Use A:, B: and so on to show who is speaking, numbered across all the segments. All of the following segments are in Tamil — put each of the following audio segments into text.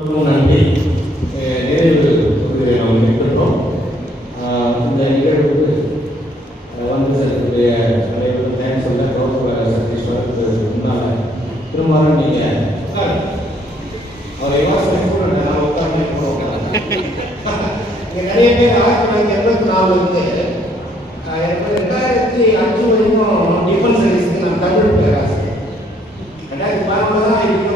A: நன்றி நிறைவு நாம் நிற்கின்றோம் இந்த நிகழ்வுக்கு வந்து சேர்க்கக்கூடிய அனைவரும் தேங்க்ஸ் சொல்ல கௌரவ சதீஸ்வரத்துக்கு முன்னால் திருமாறன் நீங்கள் அவர் யோசனை
B: நிறைய பேர் ஆயிரத்தி தொள்ளாயிரத்தி நாலு ரெண்டாயிரத்தி அஞ்சு வரைக்கும் டிஃபென்ஸ் சர்வீஸ்க்கு நான் தமிழ் பேராசிரியர் ரெண்டாயிரத்தி பதினொன்று தான்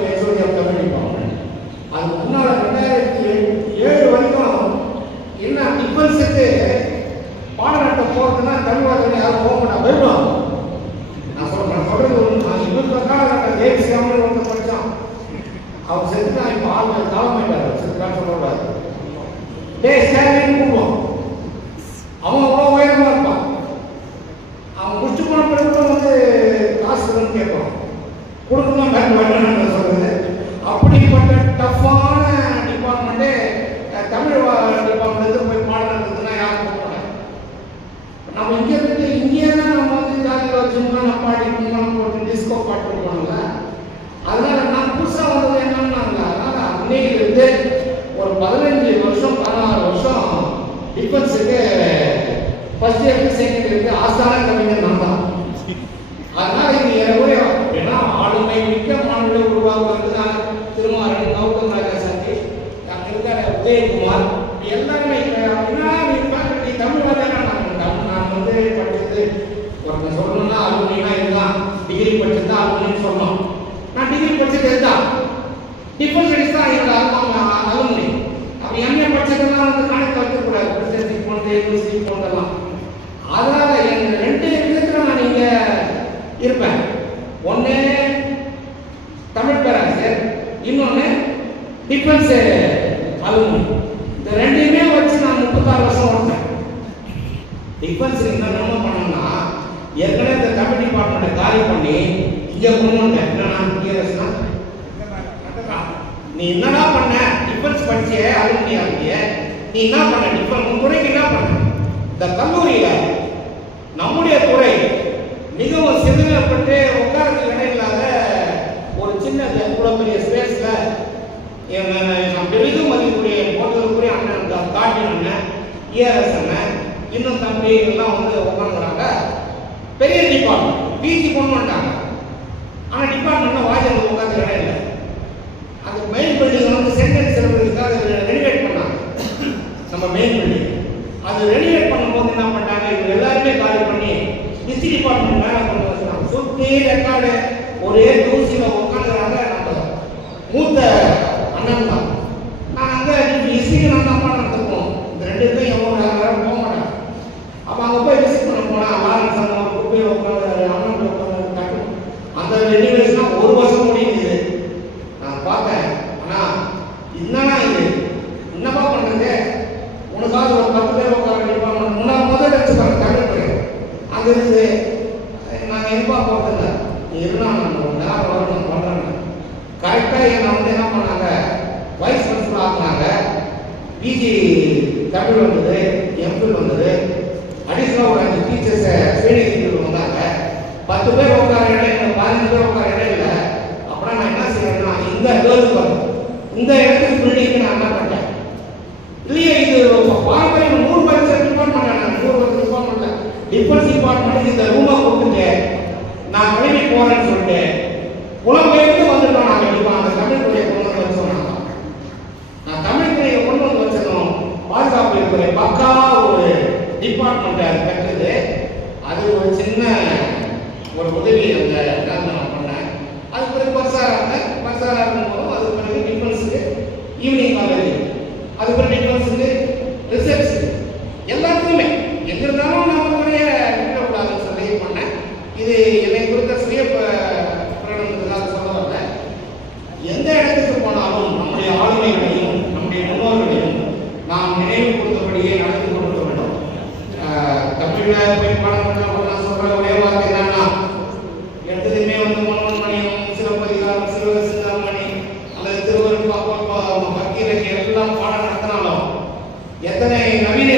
B: கொடுக்கணும் பேங்க் வேண்டாம்னு சொல்றது. அப்படிப்பட்ட டஃப்பான டிபார்ட்மெண்ட்டே தமிழ் டிபார்ட்மெண்ட் போய் பாடம் யாரும் போகல நம்ம இங்கே இருந்து இங்கே தான் நம்ம வந்து ஜாலியில் வச்சுருக்கோம் நம்ம பாடிக்கணும் நம்ம ஒரு டிஸ்கோ பாட்டு இருக்கோம்ல அதனால நான் புதுசாக வந்தது என்னன்னா அதனால் அன்னையிலிருந்து ஒரு பதினஞ்சு வருஷம் பதினாறு வருஷம் டிஃபென்ஸுக்கு ஃபர்ஸ்ட் இயர் செகண்ட் இயருக்கு ஆசான கவிஞர் நான் தான். 你那么的 நம்ம மெயில் அது ரெடிமேட் பண்ணும்போது என்ன பண்ணாங்க இவங்க எல்லாருமே கால் பண்ணி டிஸ்ட்ரிக் டிபார்ட்மெண்ட் மேலே கொண்டு வச்சுருக்காங்க சுற்றி ரெக்கார்டு ஒரே தூசியில் உட்காந்துறாங்க நம்ம இந்த கேர்ள்ஸ் இந்த இடத்துக்கு பில்டிங்க்கு நான் என்ன பண்ணேன்? இல்லையா இது பாரம்பரியம் நூறு பர்சன்ட் டிபார்ட் பண்ணேன் நான். நூறு பர்சன்ட் டிபார்ட் பண்ணேன் டிஃபென்ஸ் டிபார்ட்மெண்ட் இந்த ரூமை கொடுத்துட்டு நான் கிளம்பி போறேன்னு சொல்லிட்டு புலம்பெயர்ந்து வந்துட்டோம் நான் கண்டிப்பாக அந்த தமிழ் துறையை கொண்டு வந்து வச்சோம் நான் தமிழ் துறையை கொண்டு வந்து வச்சதும் பாதுகாப்பு இருக்கிற பக்கா ஒரு டிபார்ட்மெண்ட் அது கட்டுறது அது ஒரு சின்ன ஒரு உதவி அந்த உருவாக்குறான்னா எத்தனையுமே வந்து மனோன்மணி சிலப்பதிகாரம் சிறுவ சிந்தாமணி அல்லது திருவருள் பக்கீரக்கு எல்லாம் பாடம் நடத்தினாலும் எத்தனை நவீன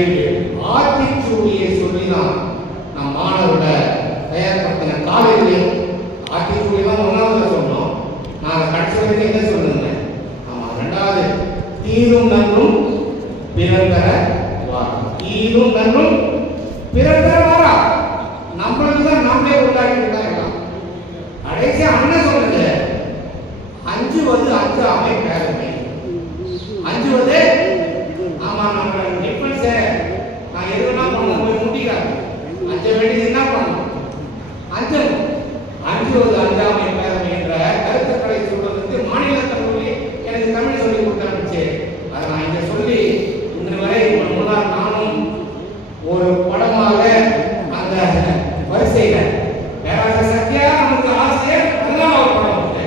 B: என்று ஆத்திச்சூடியை சொல்லினான் நம் மாணவரோட தயார்படுத்தின காலையிலே ஆத்திச்சூடி தான் ஒன்றாவது சொன்னோம் நான் கடைசி வரைக்கும் என்ன சொல்லுங்க ஆமா ரெண்டாவது தீரும் நன்றும் பிறந்தர வாரா தீரும் நன்றும் பிறந்தர வாரா நம்மளுக்கு தான் நாமளே உண்டாக்கிட்டு எல்லாம் கடைசி அண்ணன் சொல்லுங்க அஞ்சு வந்து அஞ்சு அமை பேரமை அஞ்சுவது ஆமா நம்ம டிஃபரன்ஸ் நான் எதுனா பண்ணணும் போய் முட்டிக்காது அஞ்ச வேண்டியது என்ன பண்ணணும் அஞ்சணும் அஞ்சுவது அஞ்சாமை பேரமை என்ற கருத்துக்களை சொல்வதற்கு மாநில கல்லூரி எனக்கு தமிழ் சொல்லி கொடுத்தாச்சு அதை நான் இங்க சொல்லி இன்று வரை உங்கள் முன்னால் நானும் ஒரு படமாக அந்த வரிசையில பேராசிரியர் சத்யா நமக்கு ஆசிரியர் அதெல்லாம் ஒரு படம் இருக்கு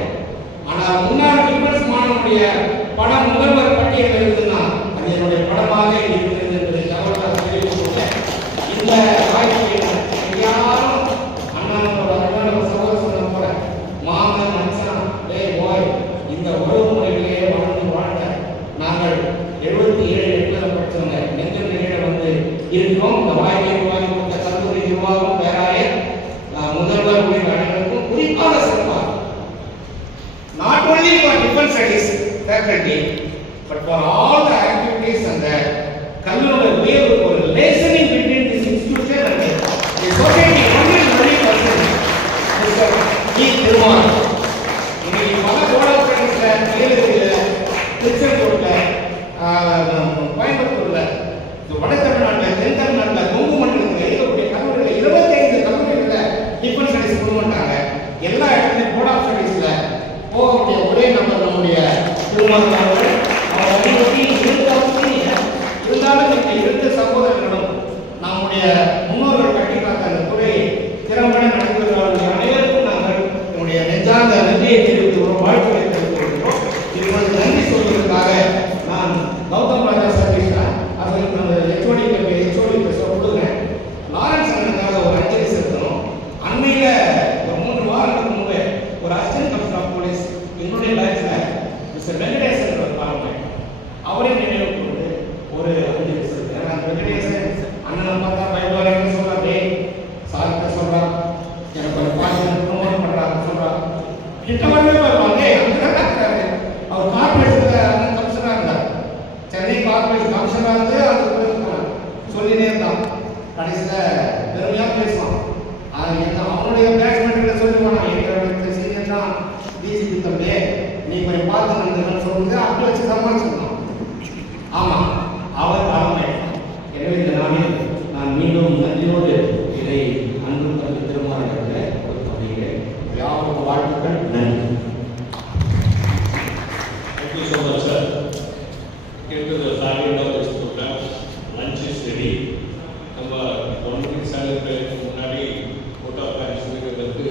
B: ஆனால் முன்னாள் டிஃபரன்ஸ் மாணவனுடைய படம் முதல்வர் பட்டியலில் இருந்ததுன்னா அது என்னுடைய படமாக இருக்கிறது என்பதை தகவலாக தெரிவித்துள்ள இந்த வாய்ப்பை யாரும் அண்ணனோட அண்ணனோட சகோதர சொன்ன போல மாமன் மச்சான் டேய் போய் இந்த உறவு முறையிலேயே வளர்ந்து வாழ்ந்த நாங்கள் எழுபத்தி ஏழு எட்டுல படிச்சவங்க நெஞ்ச நிலையில வந்து இருக்கிறோம் இந்த வாய்ப்பை உருவாக்கி கொடுத்த கல்லூரி நிர்வாகம் பேராயர் அஹ், முதல்வர் உள்ளிட்ட அனைவருக்கும் குறிப்பாக சிறப்பாக. Not only for defense studies faculty but for all the activities and the கல்லூரி உயர்வுக்கு ஒரு லேசனிங் between this institution and the society only very person Mr. E. Thirumal இன்னைக்கு பல கோடாபுரத்துல வேலுரையில திருச்செங்கோட்ல கோயம்புத்தூர்ல இந்த வட தமிழ்நாட்டில் தென் தமிழ்நாட்டில் கொங்கு மண்டலத்தில் இருக்கக்கூடிய கல்லூரியில் இருபத்தைந்து கல்லூரிகளில் டிஃபன் ஸ்டடிஸ் கொண்டு வந்தாங்க எல்லா இடத்துலையும் போர்ட் ஆஃப் ஸ்டடீஸ்ல போகக்கூடிய ஒரே நம்பர் நம்முடைய இருந்தாலும் இந்த இரண்டு சகோதரர்களும் நம்முடைய முன்னோர்கள் கட்டி காத்த அந்த துறையை திறம்பட நடத்துகிறார்கள் அனைவருக்கும் நாங்கள் நம்முடைய நெஞ்சார்ந்த நன்றியை தெரிவித்து ஒரு தெரிவித்துக்கிறோம் நீ பார்த்து சொல்லுங்க அப்படி வச்சு சமாளிச்சிருந்தோம் ஆமா அவர் தலைமை எனவே இந்த நாளில் நான் மீண்டும் நன்றியோடு இதை அன்பு தம்பி திருமாவளவர்களே கொடுக்கிறேன் யாருக்கும் வாழ்த்துக்கள் நன்றி
C: Thank you so much, sir. Came to the fabulous of this program. Lunch is ready. நம்ம ஒன் மணிக்கு சாயந்தரத்துக்கு முன்னாடி ஃபோட்டோ பேன்ஸ் வைக்கிறதுக்கு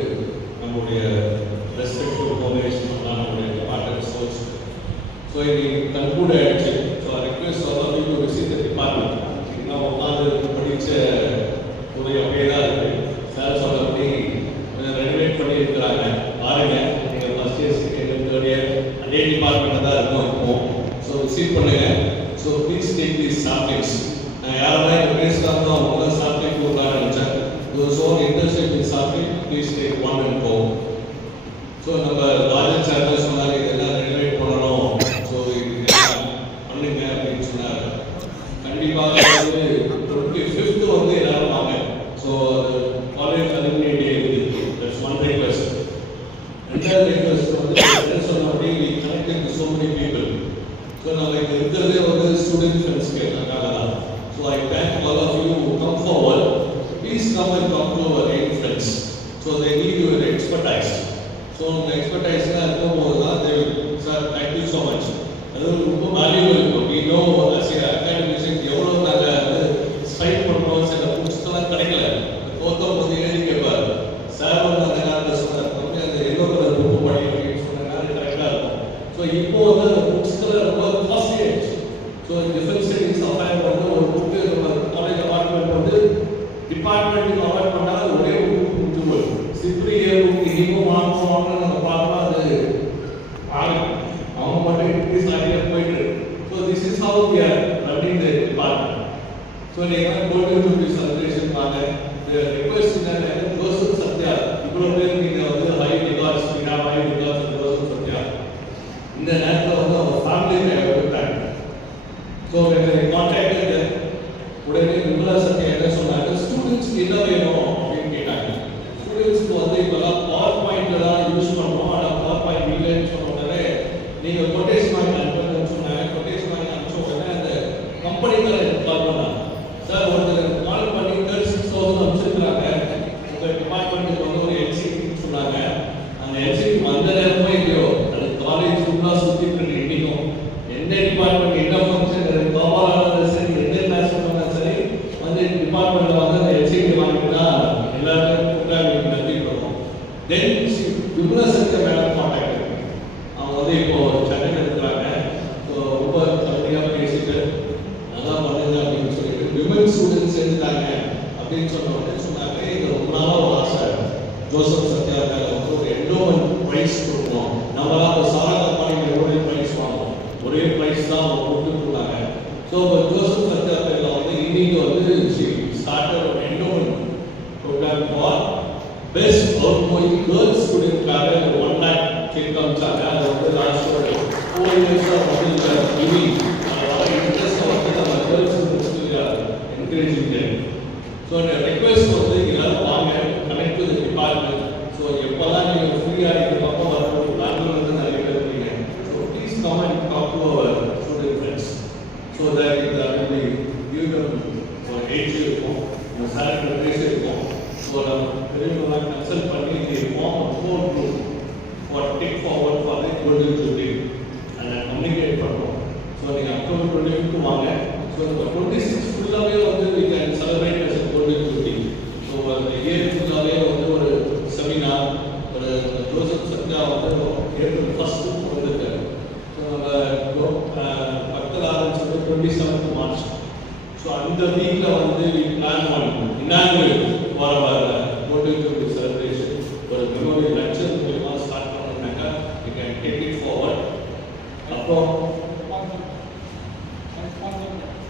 C: நம்முடைய ரெஸ்பெக்டிவ் டொனேஷன் நம்முடைய டிபார்ட்மெண்ட் சோர்ஸ் ஸோ இது கன்க்ளூட் ஆயிடுச்சு so request all you to visit the department நான் உட்காந்து படித்த ஒரு அப்படியே தான் இருக்கு சார் சொன்ன அப்படி ரெனோவேட் பண்ணி இருக்கிறாங்க பாருங்க நீங்கள் first year second year third year அதே டிபார்ட்மெண்ட் தான் இருக்கும் இப்போ ஸோ விசிட் பண்ணுங்க so please take these chopsticks நான் யாரெல்லாம் இங்கே பேசுகிறாங்களோ அவங்க சாப்டிக் கொடுக்க நினச்சேன் those who are in chopstick please take one and and so நம்ம ராஜன் சார் தான் சொன்னார் இதெல்லாம் ரெனோவேட் பண்ணணும். ஸோ இது பண்ணுங்க அப்படின்னு சொன்னார். கண்டிப்பாக வந்து டுவெண்ட்டி ஃபிஃப்த் வந்து எல்லாரும் வாங்க. ஸோ காலேஜ் அலுமினி டே இருக்கு தட்ஸ் ஒன் ரெக்வெஸ்ட் ரெண்டாவது ரெக்வெஸ்ட் வந்து என்ன சொன்னபடி we connected to so many people so நம்ம இங்கே இருக்கிறது வந்து ஸ்டூடெண்ட் ஃப்ரெண்ட்ஸ்க்கு எனக்காக தான் so I thank all of you come forward please come and come to our aid friends so they need your expertise so உங்கள் எக்ஸ்பர்டைஸ்லாம் இருக்கும்போது தான் they sir thank you so much அது ரொம்ப வேல்யூபிள் இருக்கும். வி நோ அகாடமிஷன் எவ்வளோ நாங்கள் வந்து ஸ்ட்ரைக் பண்ணுறோம் சில கிடைக்கல. கௌதம் வந்து எழுதி கேட்பார். சார் வந்து அந்த காலத்தில் அந்த எல்லோ கலர் சொன்னாங்க கரெக்டாக இருக்கும். ஸோ இப்போ வந்து புக்ஸ்க்கெல்லாம் ரொம்ப காஸ்ட்லி ஆயிடுச்சு ஸோ டிஃபென்ஸ் ஸ்டடிஸ் அஃபேர் ஒரு புக்கு நம்ம டிபார்ட்மெண்ட்டுக்கு அவாய்ட் பண்ணால் ஒரே ஒரு புக் முடிஞ்சு போயிடும் சிப்ரி ஏ புக் இனிமோ வாங்கணும் வாங்கணும் நம்ம பார்த்தா அது ஆகும் அவங்க மட்டும் ஸோ நீங்கள் கோல்டன் ஜூப்ளி செலிப்ரேஷன் வாங்க ரிக்வெஸ்ட் என்னன்னா ஜோசப் சத்யா இவ்வளோ பேர் நீங்கள் வந்து ஹை ரிகார்ட்ஸ் நீங்கள் ஹை ரிகார்ட்ஸ் ஜோசப் சத்யா இந்த நேரத்தில் வந்து அவங்க ஃபேமிலி விட்டாங்க ஸோ எனக்கு கான்டாக்ட் உடனே விமலா சத்யா என்ன சொன்னாங்க ஸ்டூடெண்ட்ஸ்க்கு என்ன வேணும் அப்படின்னு கேட்டாங்க ஸ்டூடெண்ட்ஸ்க்கு வந்து இப்போலாம் பவர் பாயிண்ட்ல தான் யூஸ் பண்ணுறோம் ஆனால் பவர் பாயிண்ட் இல்லைன்னு சொன்ன உடனே நீங்கள் கொட்டேஷன் வாங்கி அனுப்புங்கன்னு சொன்னாங்க கொட்டேஷன் வாங்கி அனுப்பிச்ச உடனே அந்த கம்பெனிக்கு எனக்கு கால் பண்ணாங்க சார் ஒருத்தர் கால் பண்ணி தேர்ட்டி சிக்ஸ் தௌசண்ட் அனுப்பிச்சிருக்காங்க உங்கள் டிபார்ட்மெண்ட்டுக்கு வந்து ஒரு எல்சிக்கு சொன்னாங்க அந்த எல்சிக்கு வந்த நேரமே இல்லையோ அது காலேஜ் ஃபுல்லாக சுற்றிட்டு இருக்கு இன்னைக்கும் எந்த டிபார்ட்மெண்ட் என்ன ஃபங்க்ஷன் கோபாலானது சரி எந்த கிளாஸ் பண்ணாலும் சரி வந்து டிபார்ட்மெண்ட்ல வந்து அந்த எல்சிடி வாங்கினா எல்லாருக்கும் கூட்டாளி நன்றி பண்ணுவோம் then Vimala Sathya madam contact அவங்க வந்து இப்போ சென்னையில் இருக்கிறாங்க ஸோ ரொம்ப கம்மியாக பேசிட்டு நல்லா பண்ணுங்க அப்படின்னு சொல்லிட்டு விமன் ஸ்டூடெண்ட்ஸ் சேர்ந்துட்டாங்க அப்படின்னு சொன்ன சொன்னாங்க. இது ரொம்ப நாளாக ஒரு ஆசை. ஜோசப் சத்யா வந்து ஒரு எண்டோமெண்ட் ப்ரைஸ் கொடுக்கணும். நம்மளாம் இப்போ சாரா ஒரே ப்ரைஸ் வாங்கணும். ஒரே ப்ரைஸ் தான் அவங்க கொடுத்துருந்தாங்க ஸோ ஜோசப் சத்யா வந்து இன்னைக்கு வந்து ஸ்டார்டர் ஒரு endowment programme for best outgoing girls ஸ்டூடெண்ட்காக one lakh cheque காமிச்சாங்க அது வந்து லாஸ்ட் ஒரு ஃபோர் இயர்ஸாக வந்து இனி இன்ட்ரெஸ்ட் வந்து நம்ம கேர்ள்ஸ் என்கரேஜிங் ஸோ ரெக்வெஸ்ட் வந்து எல்லாரும் வாங்க கனெக்ட் டு பாருங்கள் ஸோ எப்போல்லாம் நீங்கள் ஃப்ரீயாக இருக்கிறப்போ வரணும் நாங்களும் வந்து நிறைய பேர் இருக்கீங்க so please come and talk to our student friends so that இந்த வந்து யூகம் ஒரு ஏஜ் இருக்கும் நம்ம சார் ப்ரிப்பரேஷன் இருக்கும். ஸோ நம்ம பெரியவங்களாம் கன்சல்ட் பண்ணி இந்த form four group for take forward for the golden jubilee அதை கம்யூனிகேட் பண்ணுறோம் ஸோ நீங்கள் அக்டோபர் டுவெண்ட்டி ஃபிஃப்த் வாங்க. ஸோ இந்த டுவெண்ட்டி சிக்ஸ் ஃபுல்லாகவே வந்து நீங்கள்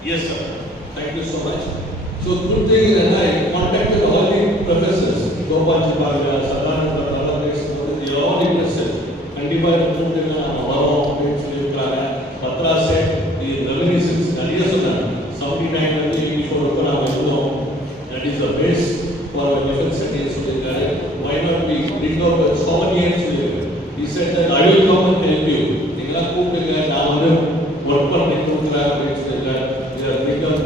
C: Yes, sir. Thank you so much. So good thing is that I contacted all the professors, Gopal Chipagala, Sadananda, Talabesh, they are all interested. கண்டிப்பா கூப்பிட்டு நம்ம வரோம் அப்படின்னு சொல்லியிருக்காங்க பத்ரா செட் தி ரெவல்யூஷன்ஸ் நிறைய சொன்னாங்க செவன்டி நைன் வந்து எயிட்டி ஃபோருக்கு நாம இருந்தோம் that is the base for defence setting சொல்லியிருக்காரு why not be bring out seven years சொல்லியிருக்காரு he said that I will come and help you நீங்களாம் கூப்பிடுங்க நான் வந்து ஒர்க் பண்ணி கொடுக்குறேன் அப்படின்னு சொல்லியிருக்காரு இதை நீங்கள்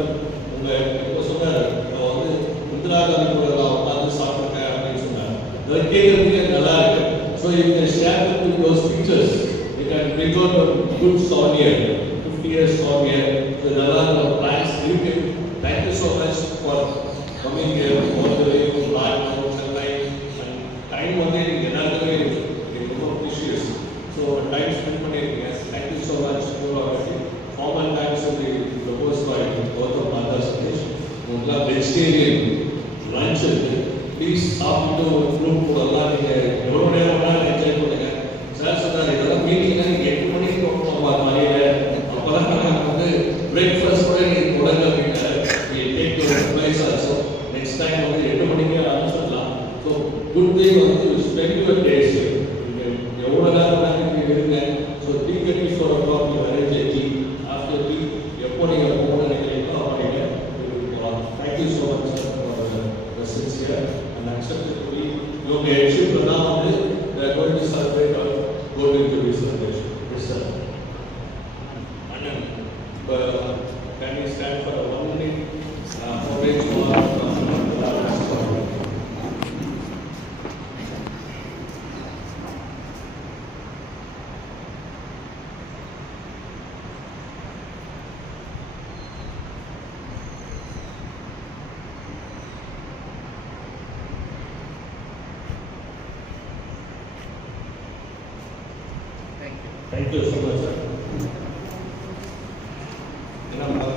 C: உங்க இப்போ சொன்னார் இப்போ வந்து இந்திரா காந்தி கூட நான் உட்காந்து சாப்பிட்ருக்கேன் அப்படின்னு சொன்னார் அதை கேட்கறதுக்கு நல்லா இருக்கு ஸோ இவங்க share with those pictures you can bring out good சாமியர் fifty years சாமியர் ஸோ இதெல்லாம் நம்ம பிளான்ஸ் இருக்கு thank you so much for coming here all the way from Rajkot Chennai and time வந்து ஸோ குட் டே வந்து ஸ்பெண்ட் யுவர் டேஸ் எவ்வளோ நேரம் வேணாலும் நீங்கள் இருங்க so three thirty four o'clock நீங்கள் அரேஞ்ச் டீ ஆஃப்டர் டீ எப்போ நீங்கள் போகணும்னு நினைக்கிறீங்களோ அப்போ நீங்கள் போகலாம் thank you so much sir for sincere and acceptably இவங்க ஹெட்ஷிப்பில் தான் வந்து gold celebrate golden jubilee celebration yes sir அண்ணன் இப்போ can you stand for one minute for